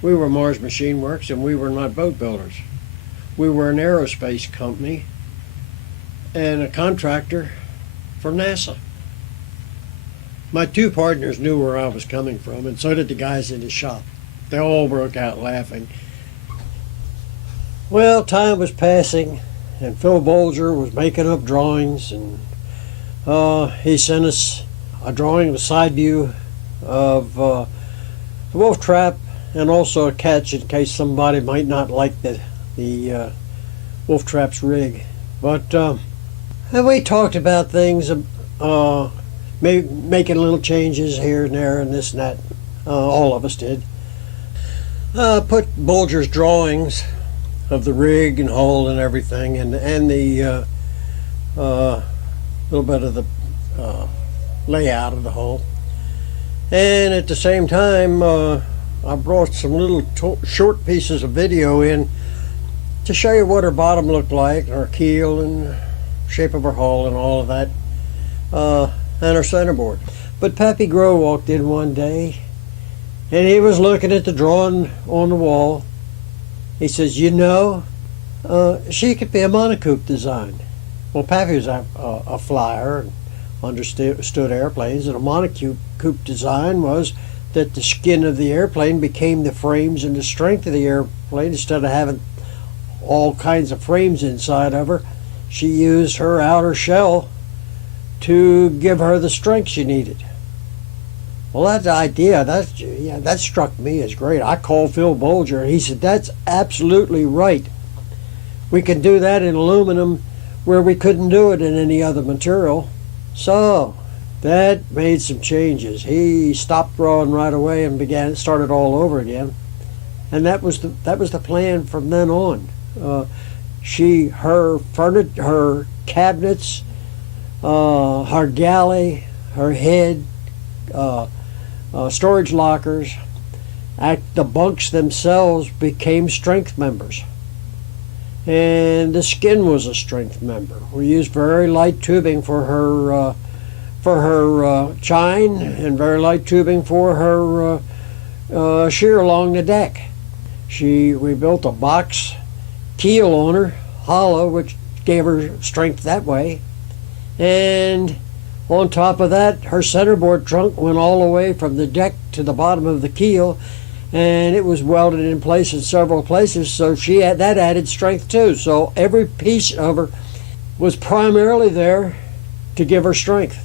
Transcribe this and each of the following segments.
We were Mars Machine Works, and we were not boat builders. We were an aerospace company and a contractor for NASA. My two partners knew where I was coming from, and so did the guys in the shop. They all broke out laughing. Well, time was passing, and Phil Bolger was making up drawings, and he sent us a drawing of a side view of the Wolftrap, and also a catch in case somebody might not like the Wolftrap's rig. But and we talked about things, making little changes here and there and this and that. All of us did. Put Bolger's drawings of the rig and hull and everything, and the little bit of the layout of the hull. And at the same time, I brought some little short pieces of video in to show you what her bottom looked like, her keel and shape of her hull and all of that, and her centerboard. But Pappy Grow walked in one day, and he was looking at the drawing on the wall. He says, "You know, she could be a monocoque design." Well, Pappy was a flyer and understood airplanes, and a monocoque design was that the skin of the airplane became the frames and the strength of the airplane. Instead of having all kinds of frames inside of her, she used her outer shell to give her the strength she needed. Well, that idea, that struck me as great. I called Phil Bolger, and he said, "That's absolutely right. We can do that in aluminum where we couldn't do it in any other material." So that made some changes. He stopped drawing right away and started all over again. And that was the plan from then on. Her cabinets, her galley, her head, storage lockers, the bunks themselves became strength members. And the skin was a strength member. We used very light tubing for her chine, and very light tubing for her shear along the deck. We built a box keel on her, hollow, which gave her strength that way. And on top of that, her centerboard trunk went all the way from the deck to the bottom of the keel, and it was welded in place in several places, so that added strength too. So every piece of her was primarily there to give her strength.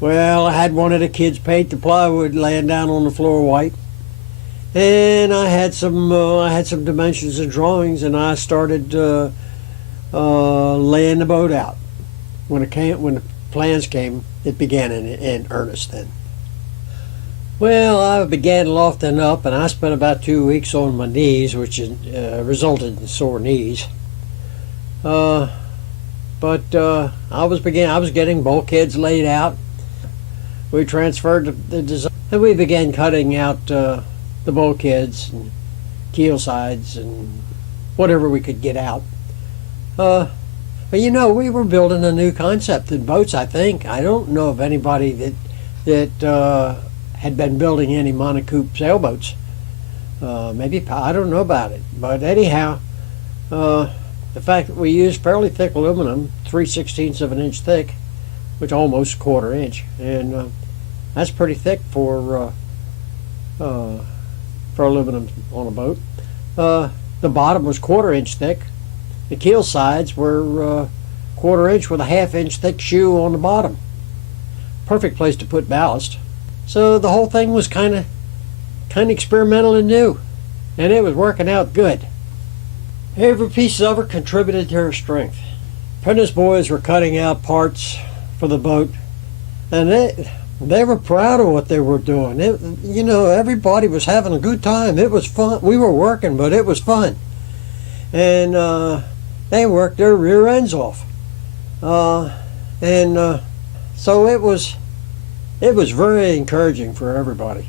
Well, I had one of the kids paint the plywood laying down on the floor white, and I had some dimensions and drawings, and I started laying the boat out. When the plans came, it began in earnest then. Well, I began lofting up, and I spent about 2 weeks on my knees, which resulted in sore knees. But I was getting bulkheads laid out. We transferred the design, and we began cutting out the bulkheads and keel sides and whatever we could get out. But you know, we were building a new concept in boats, I think. I don't know of anybody that had been building any monocoque sailboats. Maybe, I don't know about it. But anyhow, the fact that we used fairly thick aluminum, 3/16 of an inch thick, which almost 1/4 inch, and that's pretty thick for aluminum on a boat. The bottom was 1/4 inch thick. The keel sides were 1/4 inch with a 1/2 inch thick shoe on the bottom. Perfect place to put ballast. So the whole thing was kind of experimental and new, and it was working out good. Every piece of her contributed to her strength. Apprentice boys were cutting out parts for the boat, and they were proud of what they were doing. Everybody was having a good time. It was fun. We were working, but it was fun. And they worked their rear ends off. So it was very encouraging for everybody.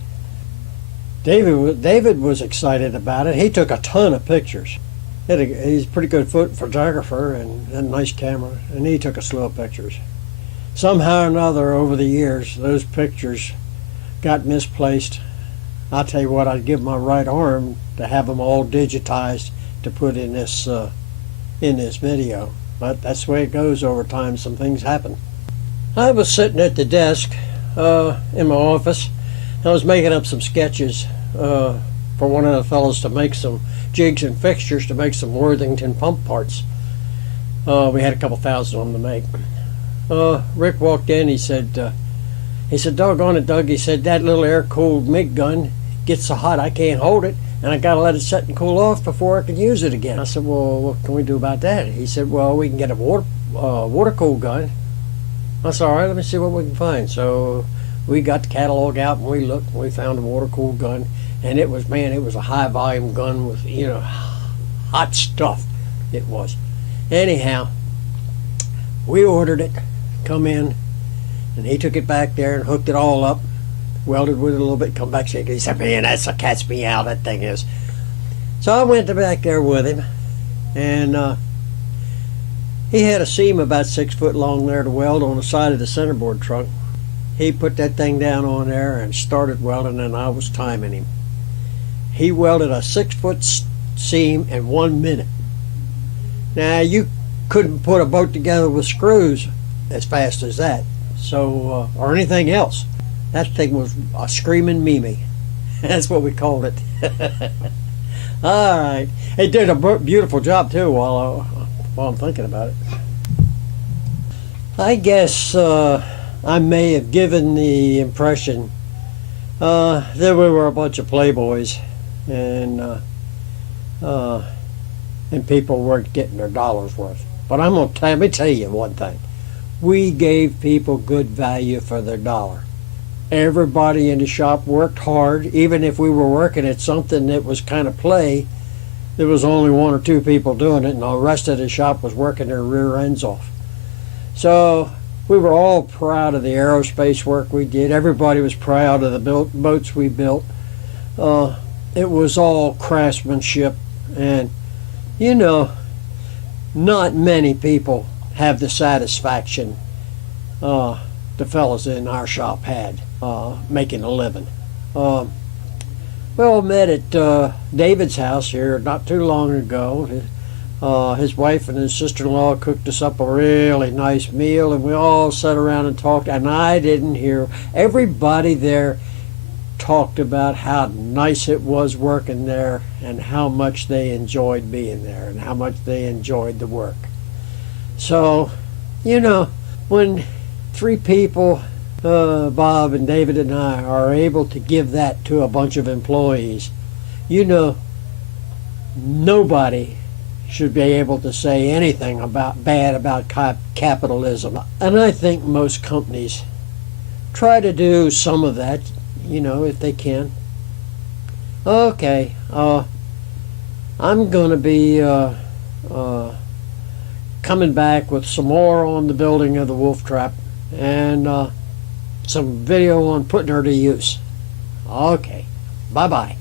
David was excited about it. He took a ton of pictures. He's a pretty good photographer and a nice camera, and he took a slew of pictures. Somehow or another, over the years, those pictures got misplaced I'll tell you what, I'd give my right arm to have them all digitized to put in this video. But that's the way it goes over time. Some things happen. I was sitting at the desk in my office. I was making up some sketches for one of the fellows to make some jigs and fixtures to make some Worthington pump parts. We had a couple thousand of them to make. Rick walked in. He said, "Doggone it, Doug," he said, "that little air-cooled MIG gun gets so hot I can't hold it, and I got to let it set and cool off before I can use it again." I said, "Well, what can we do about that?" He said, "Well, we can get a water-cooled gun." I said, "All right, let me see what we can find." So we got the catalog out and we looked and we found a water-cooled gun, and it was a high-volume gun with, hot stuff. It was. Anyhow, we ordered it, come in, and he took it back there and hooked it all up, welded with it a little bit, come back shaking. He said, "Man, that's a cat's meow, that thing is." So I went back there with him, and he had a seam about 6 foot long there to weld on the side of the centerboard trunk. He put that thing down on there and started welding, and I was timing him. He welded a 6-foot seam in 1 minute. Now, you couldn't put a boat together with screws as fast as that, so or anything else. That thing was a screaming Mimi. That's what we called it. All right. It did a beautiful job, too, while I'm thinking about it. I guess I may have given the impression that we were a bunch of playboys and people weren't getting their dollars worth. But let me tell you one thing. We gave people good value for their dollar. Everybody in the shop worked hard. Even if we were working at something that was kind of play, there was only 1 or 2 people doing it, and the rest of the shop was working their rear ends off. So we were all proud of the aerospace work we did. Everybody was proud of the boats we built. It was all craftsmanship, and not many people have the satisfaction the fellas in our shop had making a living. We all met at David's house here not too long ago. His wife and his sister-in-law cooked us up a really nice meal, and we all sat around and talked, and I didn't hear. Everybody there talked about how nice it was working there and how much they enjoyed being there and how much they enjoyed the work. So, when 3 people, Bob and David and I, are able to give that to a bunch of employees, nobody should be able to say anything bad about capitalism. And I think most companies try to do some of that, if they can. Okay, I'm going to be coming back with some more on the building of the Wolftrap and some video on putting her to use. Okay, bye-bye.